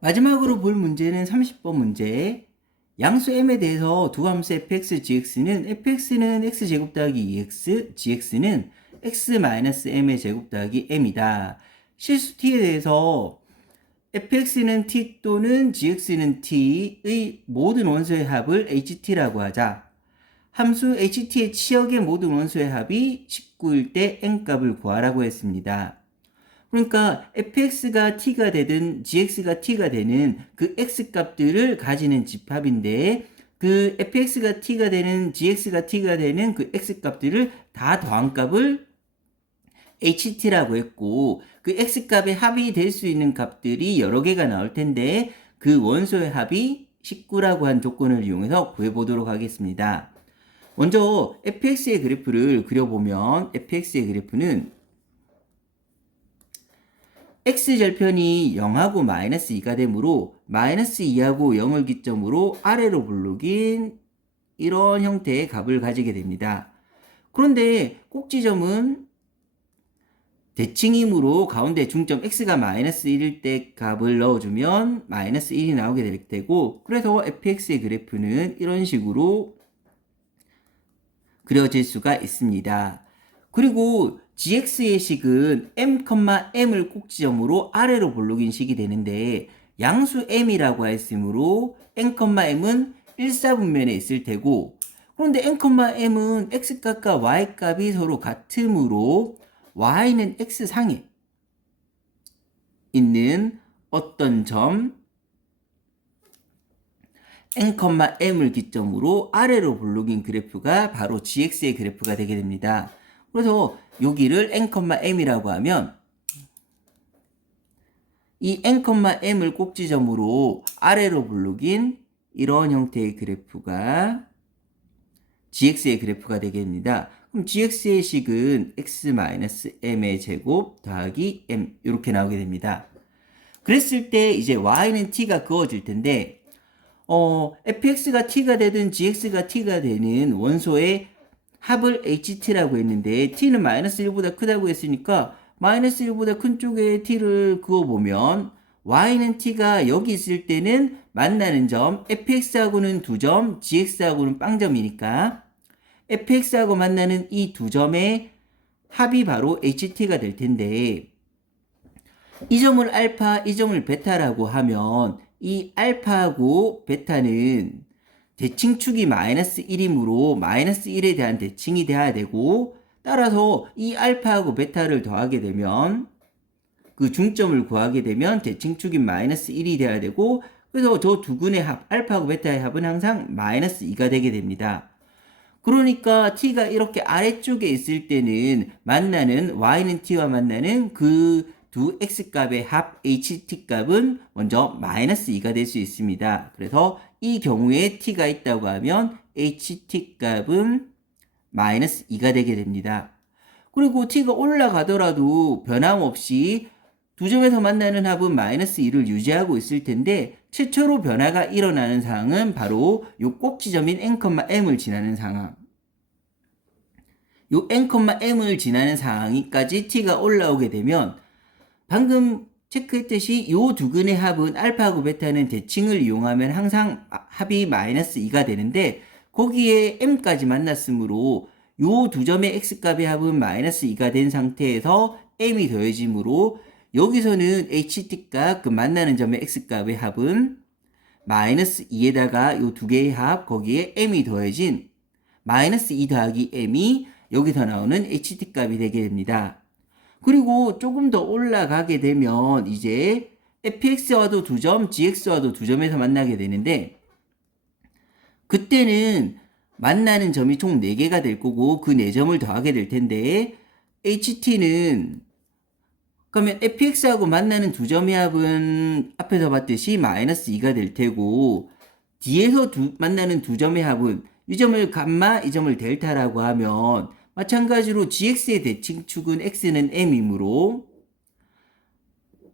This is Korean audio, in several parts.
마지막으로 볼 문제는 30번 문제. 양수 m에 대해서 두 함수 fx, gx는 fx는 x제곱 더하기 2x, gx는 x-m의 제곱 더하기 m이다. 실수 t에 대해서 fx는 t 또는 gx는 t의 모든 원소의 합을 ht라고 하자. 함수 ht의 치역의 모든 원소의 합이 19일 때 n값을 구하라고 했습니다. 그러니까 fx가 t가 되든 gx가 t가 되는 그 x값들을 가지는 집합인데 그 fx가 t가 되는 gx가 t가 되는 그 x값들을 다 더한 값을 ht라고 했고 그 x값의 합이 될 수 있는 값들이 여러 개가 나올 텐데 그 원소의 합이 19라고 한 조건을 이용해서 구해보도록 하겠습니다. 먼저 fx의 그래프를 그려보면 fx의 그래프는 x절편이 0하고 마이너스 2가 되므로 마이너스 2하고 0을 기점으로 아래로 불룩인 이런 형태의 값을 가지게 됩니다. 그런데 꼭지점은 대칭이므로 가운데 중점 x가 마이너스 1일 때 값을 넣어주면 마이너스 1이 나오게 될 테고, 그래서 fx의 그래프는 이런 식으로 그려질 수가 있습니다. 그리고 gx의 식은 m을 꼭지점으로 아래로 볼록인 식이 되는데 양수 m이라고 했으므로 m은 1사분면에 있을 테고, 그런데 m은 x값과 y값이 서로 같으므로 y는 x상에 있는 어떤 점 m을 기점으로 아래로 볼록인 그래프가 바로 gx의 그래프가 되게 됩니다. 그래서 여기를 m이라고 하면 이 m을 꼭지점으로 아래로 볼록인 이런 형태의 그래프가 gx의 그래프가 되게 됩니다. 그럼 gx의 식은 x-m의 제곱 더하기 m 이렇게 나오게 됩니다. 그랬을 때 이제 y는 t가 그어질 텐데 fx가 t가 되든 gx가 t가 되는 원소의 합을 ht라고 했는데 t는 마이너스 1보다 크다고 했으니까 마이너스 1보다 큰 쪽에 t를 그어보면 y는 t가 여기 있을 때는 만나는 점 fx하고는 2점, gx하고는 빵점이니까 fx하고 만나는 이 두 점의 합이 바로 ht가 될 텐데 이 점을 알파, 이 점을 베타라고 하면 이 알파하고 베타는 대칭축이 마이너스 1이므로 마이너스 1에 대한 대칭이 돼야 되고, 따라서 이 알파하고 베타를 더하게 되면 그 중점을 구하게 되면 대칭축인 마이너스 1이 돼야 되고, 그래서 저 두 근의 합, 알파하고 베타의 합은 항상 마이너스 2가 되게 됩니다. 그러니까 t가 이렇게 아래쪽에 있을 때는 만나는 y는 t와 만나는 그 두 x값의 합 ht값은 먼저 마이너스 2가 될 수 있습니다. 그래서 이 경우에 t가 있다고 하면 ht값은 마이너스 2가 되게 됩니다. 그리고 t가 올라가더라도 변함없이 두 점에서 만나는 합은 마이너스 2를 유지하고 있을 텐데 최초로 변화가 일어나는 상황은 바로 요 꼭지점인 m을 지나는 상황. 요 m을 지나는 상황까지 t가 올라오게 되면 방금 체크했듯이 요 두 근의 합은 알파하고 베타는 대칭을 이용하면 항상 합이 마이너스 2가 되는데 거기에 m까지 만났으므로 요 두 점의 x값의 합은 마이너스 2가 된 상태에서 m이 더해지므로 여기서는 ht값 그 만나는 점의 x값의 합은 마이너스 2에다가 요 두 개의 합 거기에 m이 더해진 마이너스 2 더하기 m이 여기서 나오는 ht값이 되게 됩니다. 그리고 조금 더 올라가게 되면 이제 fx와도 2점, gx와도 2점에서 만나게 되는데 그때는 만나는 점이 총 4개가 될 거고 그 4점을 더하게 될 텐데 ht는 그러면 fx하고 만나는 2점의 합은 앞에서 봤듯이 마이너스 2가 될 테고 뒤에서 만나는 2점의 합은 이 점을 감마, 이 점을 델타라고 하면 마찬가지로 gx의 대칭축은 x는 m이므로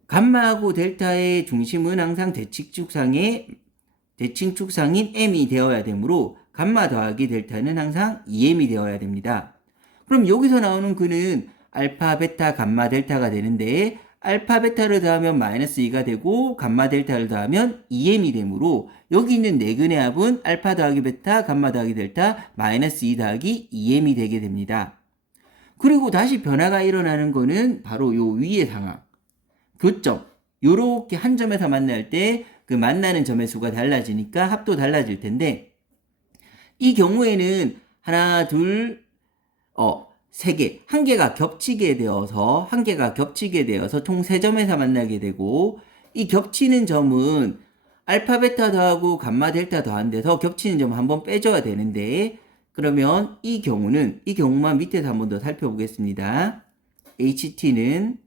감마하고 델타의 중심은 항상 대칭축상인 m이 되어야 되므로 감마 더하기 델타는 항상 2m이 되어야 됩니다. 그럼 여기서 나오는 그는 알파, 베타, 감마, 델타가 되는데 알파 베타를 더하면 마이너스 2가 되고 감마 델타를 더하면 2m이 되므로 여기 있는 네 근의 합은 알파 더하기 베타 감마 더하기 델타 마이너스 2 더하기 2m이 되게 됩니다. 그리고 다시 변화가 일어나는 거는 바로 요 위의 상황. 교점. 요렇게 한 점에서 만날 때 그 만나는 점의 수가 달라지니까 합도 달라질 텐데 이 경우에는 하나, 둘, 세 개, 한 개가 겹치게 되어서 총 세 점에서 만나게 되고 이 겹치는 점은 알파 베타 더하고 감마 델타 더한 데서 겹치는 점 한번 빼줘야 되는데 그러면 이 경우만 밑에서 한번 더 살펴보겠습니다. HT는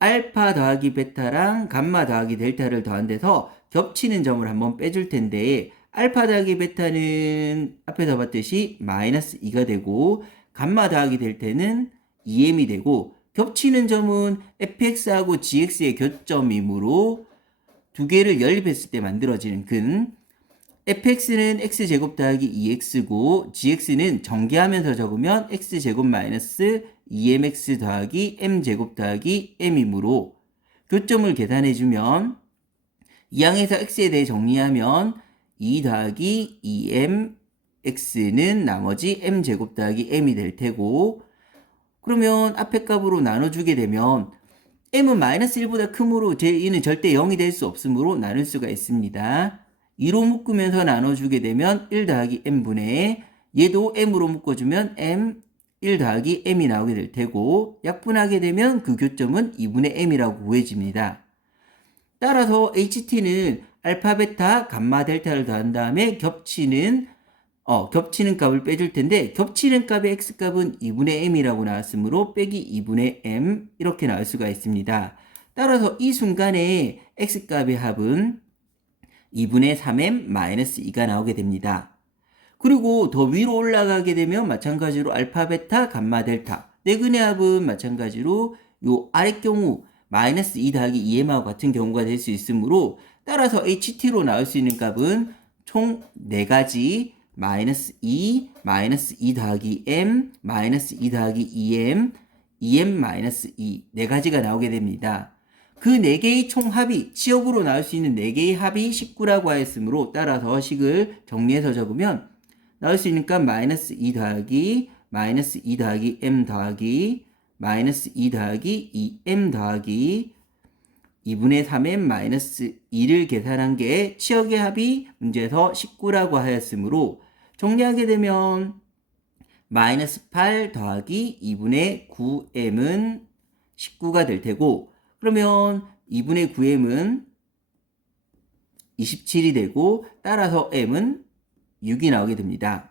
알파 더하기 베타랑 감마 더하기 델타를 더한 데서 겹치는 점을 한번 빼줄 텐데 알파 더하기 베타는 앞에서 봤듯이 마이너스 2가 되고 감마 더하기 델타는 2m이 되고 겹치는 점은 fx하고 gx의 교점이므로 두 개를 연립했을 때 만들어지는 근 fx는 x제곱 더하기 2x고 gx는 전개하면서 적으면 x제곱 마이너스 2mx 더하기 m제곱 더하기 m이므로 교점을 계산해주면 2항에서 x에 대해 정리하면 2 더하기 2mx는 나머지 m제곱 더하기 m이 될 테고 그러면 앞에 값으로 나눠주게 되면 m은 마이너스 1보다 크므로 제2는 절대 0이 될 수 없으므로 나눌 수가 있습니다. 2로 묶으면서 나눠주게 되면 1 더하기 m분의 얘도 m으로 묶어주면 m 1 더하기 m이 나오게 될 테고 약분하게 되면 그 교점은 2분의 m이라고 구해집니다. 따라서 HT는 알파, 베타, 감마, 델타를 더한 다음에 겹치는 값을 빼줄 텐데 겹치는 값의 x값은 2분의 m이라고 나왔으므로 빼기 2분의 m 이렇게 나올 수가 있습니다. 따라서 이 순간에 x값의 합은 2분의 3m 마이너스 2가 나오게 됩니다. 그리고 더 위로 올라가게 되면 마찬가지로 알파, 베타, 감마, 델타 네 근의 합은 마찬가지로 요 아래 경우 마이너스 2 더하기 2m하고 같은 경우가 될 수 있으므로 따라서 HT로 나올 수 있는 값은 총 4가지 마이너스 2 더하기 m, 마이너스 2 더하기 2m, 2m 마이너스 2 4가지가 나오게 됩니다. 그 4개의 총합이 치역으로 나올 수 있는 4개의 합이 19라고 하였으므로 따라서 식을 정리해서 적으면 나올 수 있는 값 마이너스 2 더하기 마이너스 2 더하기 m 더하기 마이너스 2 더하기 2m 더하기 2분의 3m 마이너스 2를 계산한 게 치역의 합이 문제에서 19라고 하였으므로 정리하게 되면 마이너스 8 더하기 2분의 9m은 19가 될 테고 그러면 2분의 9m은 27이 되고 따라서 m은 6이 나오게 됩니다.